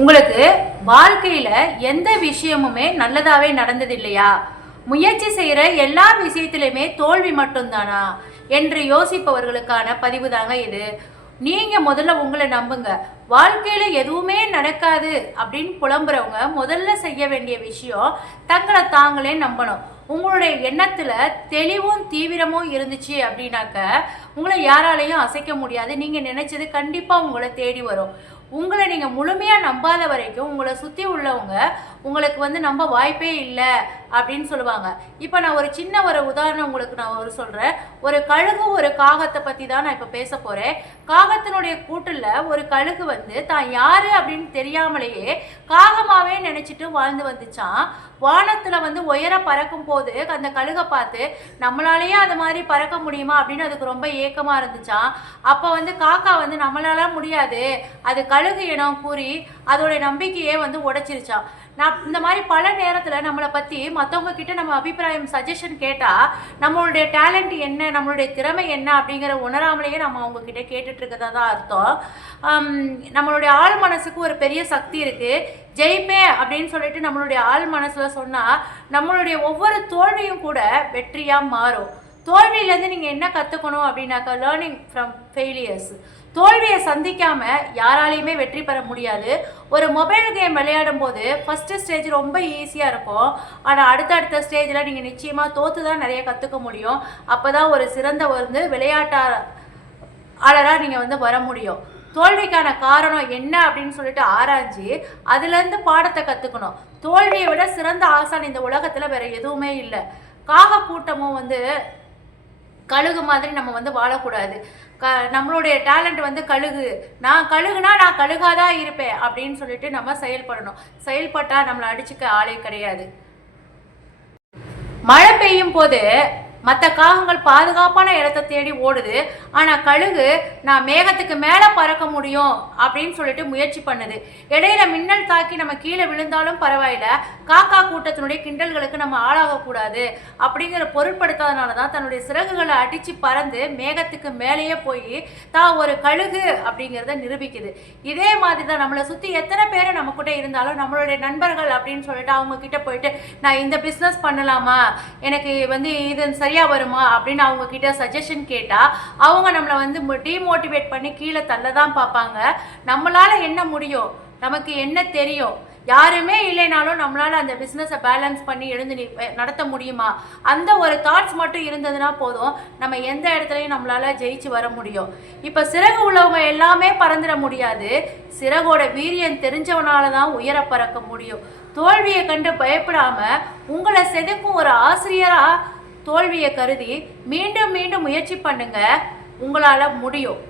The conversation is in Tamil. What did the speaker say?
உங்களுக்கு வாழ்க்கையில எந்த விஷயமுமே நல்லதாவே நடந்தது இல்லையா? முயற்சி செய்யற எல்லா விஷயத்திலுமே தோல்வி மட்டும்தானா என்று யோசிப்பவர்களுக்கான பதிவு தாங்க இது. நீங்க முதல்ல உங்களை நம்புங்க. வாழ்க்கையில எதுவுமே நடக்காது அப்படின்னு புலம்புறவங்க முதல்ல செய்ய வேண்டிய விஷயம் தங்களை தாங்களே நம்பணும். உங்களுடைய எண்ணத்துல தெளிவும் தீவிரமும் இருந்துச்சு அப்படின்னாக்க உங்களை யாராலையும் அசைக்க முடியாது. நீங்க நினைச்சது கண்டிப்பா உங்களை தேடி வரும். உங்களை நீங்க முழுமையா நம்பாத வரைக்கும் உங்களை சுத்தி உள்ளவங்க உங்களுக்கு நம்ப வாய்ப்பே இல்லை அப்படின்னு சொல்லுவாங்க. இப்போ நான் ஒரு சின்ன உதாரணம் உங்களுக்கு நான் சொல்றேன். ஒரு கழுகு ஒரு காகத்தை பத்தி தான் நான் இப்போ பேச போறேன். காகத்தினுடைய கூட்டுல ஒரு கழுகு தான் யாரு அப்படின்னு தெரியாமலேயே காகமாவே நினைச்சிட்டு வாழ்ந்து வந்துச்சான். வானத்துல உயர பறக்கும் போது அந்த கழுகை பார்த்து நம்மளாலேயே அது மாதிரி பறக்க முடியுமா அப்படின்னு அதுக்கு ரொம்ப ஏக்கமா இருந்துச்சான். அப்ப காக்கா நம்மளால முடியாது, அது கழுகு இனம் கூறி அதோட நம்பிக்கையே உடைச்சிருச்சான். நான் இந்த மாதிரி பல நேரத்தில் நம்மளை பற்றி மற்றவங்க கிட்ட நம்ம அபிப்பிராயம் சஜஷன் கேட்டால் நம்மளுடைய டேலண்ட் என்ன, நம்மளுடைய திறமை என்ன அப்படிங்கிற உணராமலேயே நம்ம அவங்க கிட்ட கேட்டுட்டு இருக்கதா தான் அர்த்தம். நம்மளுடைய ஆள் மனசுக்கு ஒரு பெரிய சக்தி இருக்குது. ஜெயிப்பேன் அப்படின்னு சொல்லிட்டு நம்மளுடைய ஆள் மனசில் சொன்னால் நம்மளுடைய ஒவ்வொரு தோல்வியும் கூட வெற்றியாக மாறும். தோல்வியிலேருந்து நீங்கள் என்ன கற்றுக்கணும் அப்படின்னாக்கா, லேர்னிங் ஃப்ரம் ஃபெயிலியர்ஸ். தோல்வியை சந்திக்காமல் யாராலையுமே வெற்றி பெற முடியாது. ஒரு மொபைல் கேம் விளையாடும் போது ஃபஸ்ட்டு ஸ்டேஜ் ரொம்ப ஈஸியாக இருக்கும். ஆனால் அடுத்தடுத்த ஸ்டேஜில் நீங்கள் நிச்சயமாக தோற்று தான் நிறைய கற்றுக்க முடியும். அப்போ தான் ஒரு சிறந்த விளையாட்டாளராக நீங்கள் வர முடியும். தோல்விக்கான காரணம் என்ன அப்படின்னு சொல்லிட்டு ஆராய்ச்சி அதுலேருந்து பாடத்தை கற்றுக்கணும். தோல்வியை விட சிறந்த ஆசான் இந்த உலகத்தில் வேறு எதுவுமே இல்லை. காக கூட்டமும் கழுகு மாதிரி நம்ம வாழக்கூடாது. நம்மளுடைய டேலண்ட் கழுகு, நான் கழுகுனா நான் கழுகாக தான் இருப்பேன் அப்படின்னு சொல்லிட்டு நம்ம செயல்படணும். செயல்பட்டால் நம்மளை அடிச்சுக்க ஆளே கிடையாது. மழை பெய்யும் போது மற்ற காகங்கள் பாதுகாப்பான இடத்தை தேடி ஓடுது. ஆனால் கழுகு நான் மேகத்துக்கு மேலே பறக்க முடியும் அப்படின்னு சொல்லிட்டு முயற்சி பண்ணுது. இடையில மின்னல் தாக்கி நம்ம கீழே விழுந்தாலும் பரவாயில்ல, காக்கா கூட்டத்தினுடைய கிண்டல்களுக்கு நம்ம ஆளாகக்கூடாது அப்படிங்கிற பொருட்படுத்தாதனால தான் தன்னுடைய சிறகுகளை அடித்து பறந்து மேகத்துக்கு மேலேயே போய் தான் ஒரு கழுகு அப்படிங்கிறத நிரூபிக்குது. இதே மாதிரி தான் நம்மளை சுற்றி எத்தனை பேர் நம்ம கிட்ட இருந்தாலும் நம்மளுடைய நண்பர்கள் அப்படின்னு சொல்லிட்டு அவங்க கிட்ட போயிட்டு நான் இந்த பிஸ்னஸ் பண்ணலாமா, எனக்கு இது சரியா வருமா அப்படின்னு அவங்க கிட்ட சஜஷன் கேட்டா அவங்க நம்மளை டிமோட்டிவேட் பண்ணி கீழே தள்ள தான் பார்ப்பாங்க. நம்மளால என்ன முடியும், நமக்கு என்ன தெரியும், யாருமே இல்லைனாலும் நம்மளால அந்த பிஸ்னஸை பேலன்ஸ் பண்ணி எழுந்து நடத்த முடியுமா, அந்த ஒரு தாட்ஸ் மட்டும் இருந்ததுன்னா போதும், நம்ம எந்த இடத்துலையும் நம்மளால ஜெயிச்சு வர முடியும். இப்போ சிறகு உள்ளவங்க எல்லாமே பறந்துட முடியாது. சிறகோட வீரியம் தெரிஞ்சவனால தான் உயர பறக்க முடியும். தோல்வியை கண்டு பயப்படாம உங்களை செதுக்கும் ஒரு ஆசிரியரா தோல்வியை கருதி மீண்டும் மீண்டும் முயற்சி பண்ணுங்க. உங்களால முடியும்.